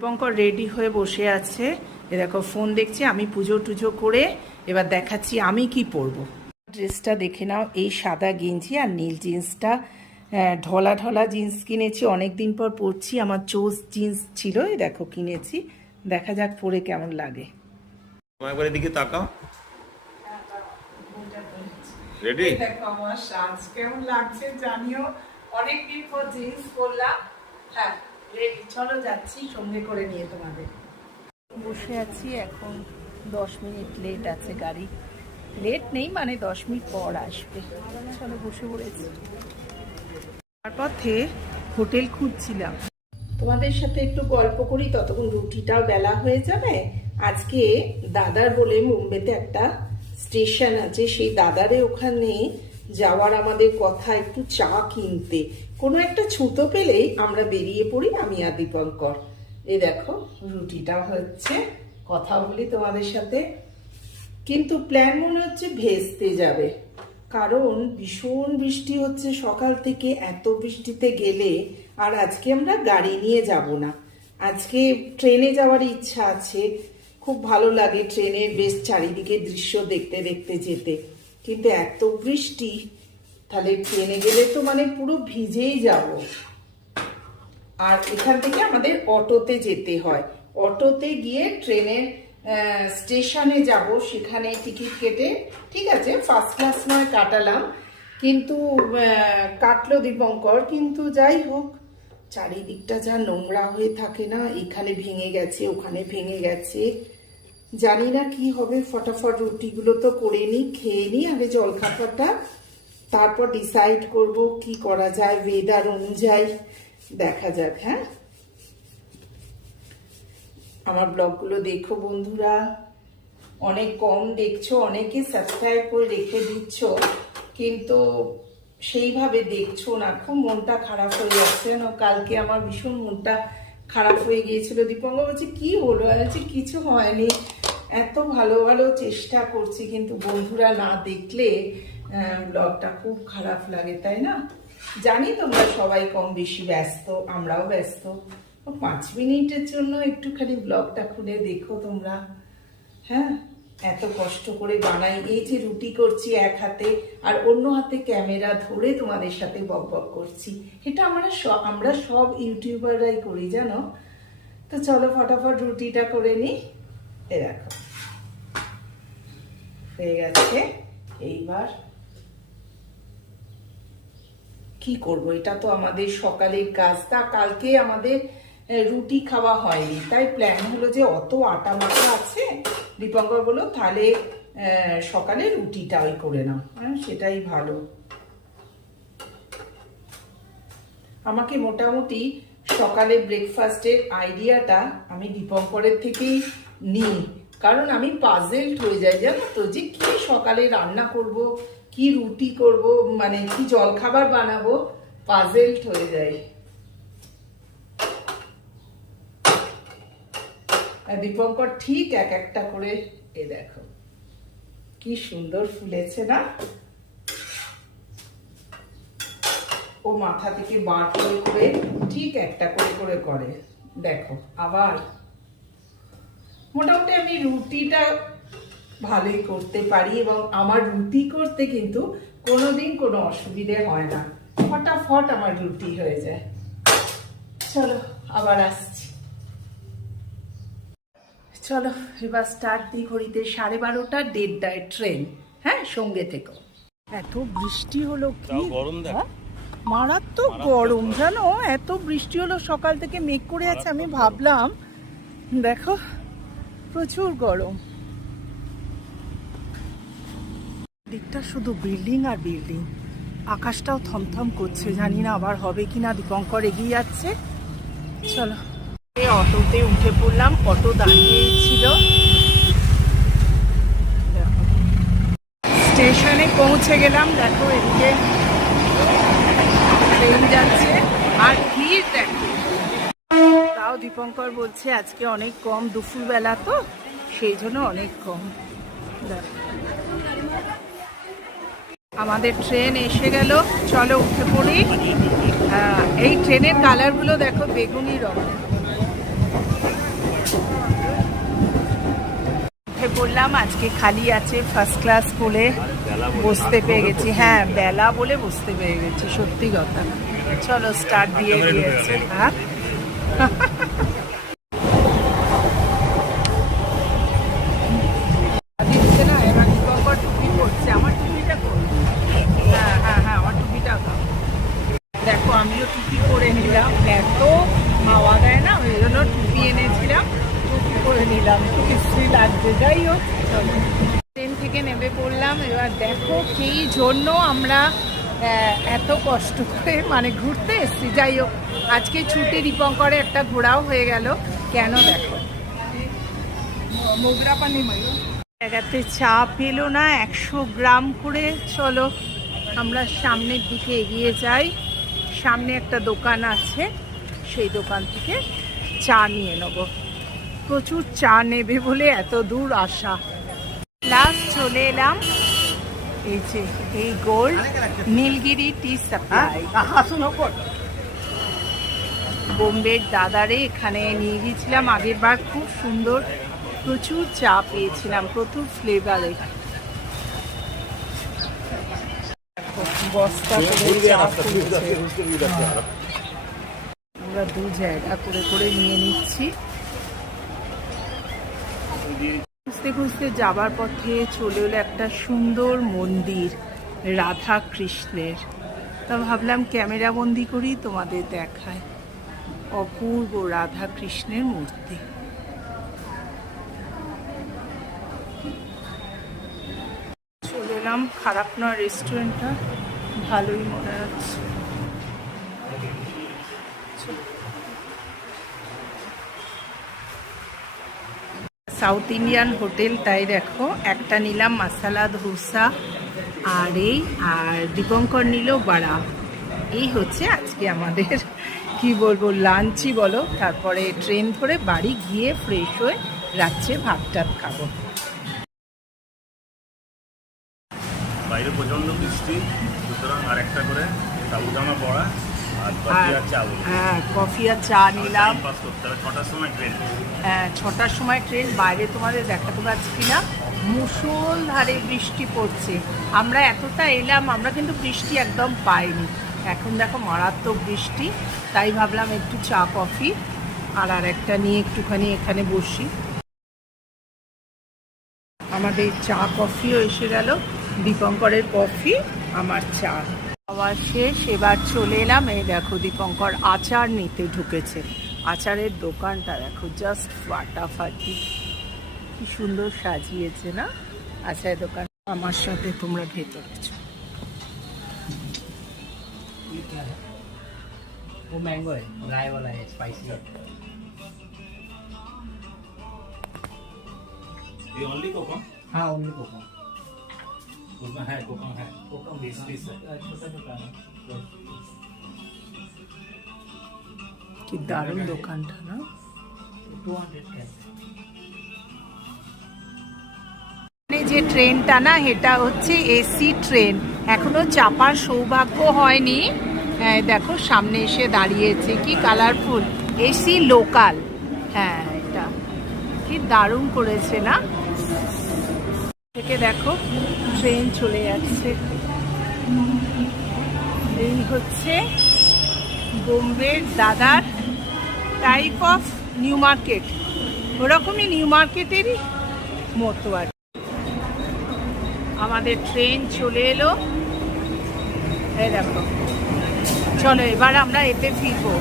Dipankar ready হয়ে বসে আছে। এ দেখো ফোন দেখছি আমি পুজো টুজো করে এবার দেখাচ্ছি আমি কি পরবো। ড্রেসটা দেখে নাও এই সাদা গেঞ্জি আর নীল জিন্সটা। ঢলা ঢলা জিন্স কিনেছি অনেক দিন পর পরছি আমার চোজ জিন্স ছিল এই দেখো কিনেছি। দেখা যাক পরে কেমন লাগে। তোমার একবার এদিকে তাকাও। রেডি দেখো আমার সাজ কেমন লাগছে জানিও? অনেকদিন পর জিন্স পরলাম। হ্যাঁ। চলো যাচ্ছি সঙ্গে করে নিয়ে তোমাদের। বসে আছি এখন দশ মিনিট লেট আছে গাড়ি। লেট নেই মানে দশ মিনিট পর আসবে। চলো বসে পড়েছি। তারপথে হোটেল খুঁজছিলাম। তোমাদের সাথে একটু গল্প করি ততক্ষণ রুটিটাও বেলা হয়ে যাবে। আজকে দাদার বলে মুম্বাইতে একটা স্টেশন আছে সেই দাদারে ওখানে যাওয়ার আমাদের কথা একটু চা কিনতে। কোনো একটা ছুতো পেলেই আমরা বেরিয়ে পড়ি আমি আর দীপঙ্কর। এই দেখো, রুটিটা হচ্ছে কথা বলি তোমাদের সাথে। কিন্তু প্ল্যান মনে হচ্ছে ভেস্তে যাবে। কারণ ভীষণ বৃষ্টি হচ্ছে সকাল থেকে, এত বৃষ্টিতে গেলে আর আজকে আমরা গাড়ি নিয়ে যাব না। আজকে ট্রেনে যাওয়ার ইচ্ছা আছে। খুব ভালো লাগে ট্রেনে বেশ চারিদিকে দৃশ্য দেখতে দেখতে যেতে। কিন্তু এত বৃষ্টি, তাহলে ট্রেনে গেলে তো মানে পুরো ভিজেই যাব। আর এখান থেকে আমাদের অটোতে যেতে হয়। অটোতে গিয়ে ট্রেনের স্টেশনে যাব, সেখানে টিকিট কেটে, ঠিক আছে ফার্স্ট ক্লাস নয়, কাটালাম। কিন্তু কাটলো দীপঙ্কর, কিন্তু যাই হোক, চারিদিকটা যা নোংরা হয়ে থাকে না, এখানে ভেঙে গেছে, ওখানে ভেঙে গেছে। জানি না কি হবে, ফটাফট রুটিগুলো তো করে নিই খেয়ে নিই আগে জলখাবারটা তারপর ডিসাইড করব কি করা যায় ওয়েদার অনুযায়ী দেখা যাক হ্যাঁ? আমার ব্লগগুলো দেখো বন্ধুরা। অনেক কম দেখছ, অনেকে সাবস্ক্রাইব করে রেখে দিচ্ছ, কিন্তু সেইভাবে দেখছ না। খুব মনটা খারাপ হয়ে যাচ্ছে না কালকে আমার ভীষণ মনটা খারাপ হয়ে গিয়েছিল। দীপঙ্গ বলছে, কি হলো? আছে কিছু হয়নি। এত ভালো ভালো চেষ্টা করছি, কিন্তু বন্ধুরা না দেখলে ব্লগটা খুব খারাপ লাগে, তাই না? জানি তোমরা সবাই কম বেশি ব্যস্ত, আমরাও ব্যস্ত। পাঁচ মিনিটের জন্য একটুখানি ব্লগটা খুলে দেখো তোমরা। হ্যাঁ? এত কষ্ট করে বানাই, এই যে রুটি করছি এক হাতে আর অন্য হাতে ক্যামেরা ধরে তোমাদের সাথে বক বক করছি, এটা আমরা আমরা সব ইউটিউবাররাই করি, জানো? তো চলো ফটাফট রুটিটা করে নিই। এ দেখো। হয়ে গেছে। এইবার কি করব? এটা তো আমাদের সকালের কাজ। তা কালকে আমাদের রুটি খাওয়া হয়নি। তাই প্ল্যান হলো যে অত আটা মাটা আছে দীপঙ্কর বলল, তাহলে সকালে রুটিটা ওই করে নাও। হ্যাঁ সেটাই ভালো। আমাকে মোটামুটি সকালে ব্রেকফাস্টের আইডিয়াটা আমি দীপঙ্করের থেকেই নিই। কারণ আমি পাজেলড হয়ে যাই, জানো তো, যে কি সকালে রান্না করব, কি রুটি করব মানে কি জলখাবার বানাবো পাজেলড হয়ে যায় দীপঙ্কর ঠিক এক একটা করে, এ দেখো, কি সুন্দর ফুলেছে না? ও মাথা থেকে বার করে করে, ঠিক একটা করে করে করে। দেখো, আবার মোটামুটি আমি রুটিটা ভালোই করতে পারি এবং আমার রুটি করতে কিন্তু কোনোদিন কোনো অসুবিধে হয় না। ফটাফট আমার রুটি হয়ে যায়। চলো, আবার আসছি। চলো এবার স্টার্ট দিই ঘড়িতে সাড়ে বারোটা দেড়টায় ট্রেন হ্যাঁ সঙ্গে থেকো। এত বৃষ্টি হলো কি? গরম দেখ। হ্যাঁ? মারাত্মক গরম জানো? এত বৃষ্টি হলো সকাল থেকে মেঘ করে আছে আমি ভাবলাম দেখো প্রচুর গরম। দিকটা শুধু বিল্ডিং আর বিল্ডিং আকাশটাও থমথম করছে জানি না আবার হবে কিনা দীপঙ্কর এগিয়ে যাচ্ছে। চলো। অটোতে উঠে পড়লাম, অটো দাঁড়িয়ে ছিল। স্টেশনে পৌঁছে গেলাম, দেখো এদিকে ট্রেন যাচ্ছে আর ভিড় দেখো। তাও দীপঙ্কর বলছে, আজকে অনেক কম, দুপুরবেলা তো, সেই জন্য অনেক কম। আমাদের ট্রেন এসে গেল, চলো উঠে পড়ি। এই ট্রেনের কালারগুলো দেখো, বেগুনি রঙ হ্যাঁ, বললাম আজকে খালি আছে ফার্স্ট ক্লাস বলে বসতে পেয়ে গেছি। হ্যাঁ বেলা বলে বসতে পেয়ে গেছি, সত্যি কথা। চলো স্টার্ট দিয়ে দিয়েছি। হ্যাঁ। নিলাম। খুব ইস্ত্রি লাগছে। যাই হোক। ট্রেন থেকে নেমে পড়লাম। এবার দেখো সেই জন্য আমরা এত কষ্ট করে মানে ঘুরতে এসেছি। যাই হোক আজকে ছুটি দীপঙ্করে একটা ঘোরাও হয়ে গেল। কেন দেখো? মোগরা পানি জায়গাতে চা পেল না। একশো গ্রাম করে চলো আমরা সামনের দিকে এগিয়ে যাই। সামনে একটা দোকান আছে। সেই দোকান থেকে চা নিয়ে নেব। প্রচুর চা নেবে বলে এত দূর আসা। লাস্ট চলে এলাম। এই যে এই গোল্ড নীলগিরি টি সাপ্লাই বোম্বের দাদারে এখানে নিয়ে গিয়েছিলাম। আগের বার খুব সুন্দর প্রচুর চা পেয়েছিলাম প্রচুর ফ্লেভারে বস্তা আমরা দু জায়গা করে করে নিয়ে নিচ্ছি। খুঁজতে খুঁজতে যাবার পথে চলে এলো একটা সুন্দর মন্দির রাধা কৃষ্ণের তা ভাবলাম ক্যামেরা বন্দি করি, তোমাদের দেখায়। অপূর্ব রাধা কৃষ্ণের মূর্তি। চলে এলাম খারাপ নয় রেস্টুরেন্টটা ভালোই মনে হচ্ছে। সাউথ ইন্ডিয়ান হোটেল, তাই দেখো, একটা নিলাম মশালা ধোসা আর এই, আর দীপঙ্কর নিল বাড়া। এই হচ্ছে আজকে আমাদের, কি বলব, লাঞ্চই বলো। তারপরে ট্রেন ধরে বাড়ি গিয়ে ফ্রেশ হয়ে রাত্রে ভাত টাত খাব। বাইরে প্রচণ্ড বৃষ্টি, সুতরাং আর একটা করে চা বলি হ্যাঁ কফি আর চা নিলাম। সময় ট্রেন হ্যাঁ ছটার সময় ট্রেন বাইরে তোমাদের দেখাতে পারছি কিনা মুষলধারে বৃষ্টি পড়ছে। আমরা এতটা এলাম আমরা কিন্তু বৃষ্টি একদম পাইনি। এখন দেখো মারাত্মক বৃষ্টি তাই ভাবলাম একটু চা কফি আর আর একটা নিয়ে একটুখানি এখানে বসি। আমাদের চা কফিও এসে গেল। দীপঙ্করের কফি আমার চা। খাওয়া শেষ এবার চলে এলাম এই দেখো দীপঙ্কর আচার নিতে ঢুকেছে আচারের দোকানটা দেখো জাস্ট ফাটাফাটি কি সুন্দর সাজিয়েছে না আচারের দোকান আমার সাথে তোমরা ভেতরে চলো। ये क्या है वो मैंगो है ड्राई वाला है स्पाइसी है ये ओनली कोकम हाँ ओनली कोकम उसमें है कोकम है कोकम बीस पीस है छोटा छोटा है কি দারুণ দোকানটা না टू हंड्रेड का है এখানে যে ট্রেনটা না এটা হচ্ছে এসি ট্রেন এখনো চাপার সৌভাগ্য হয়নি হ্যাঁ, দেখো সামনে এসে দাঁড়িয়েছে কি কালারফুল এসি লোকাল হ্যাঁ এটা কি দারুণ করেছে না থেকে দেখো ট্রেন চলে যাচ্ছে। এই হচ্ছে বোম্বের Dadar type of new market ওরকমই নিউ মার্কেটেরই মতো আর। আমাদের ট্রেন চলে এলো। এই দেখো। চলো, এবার আমরা এতে ফিরবো।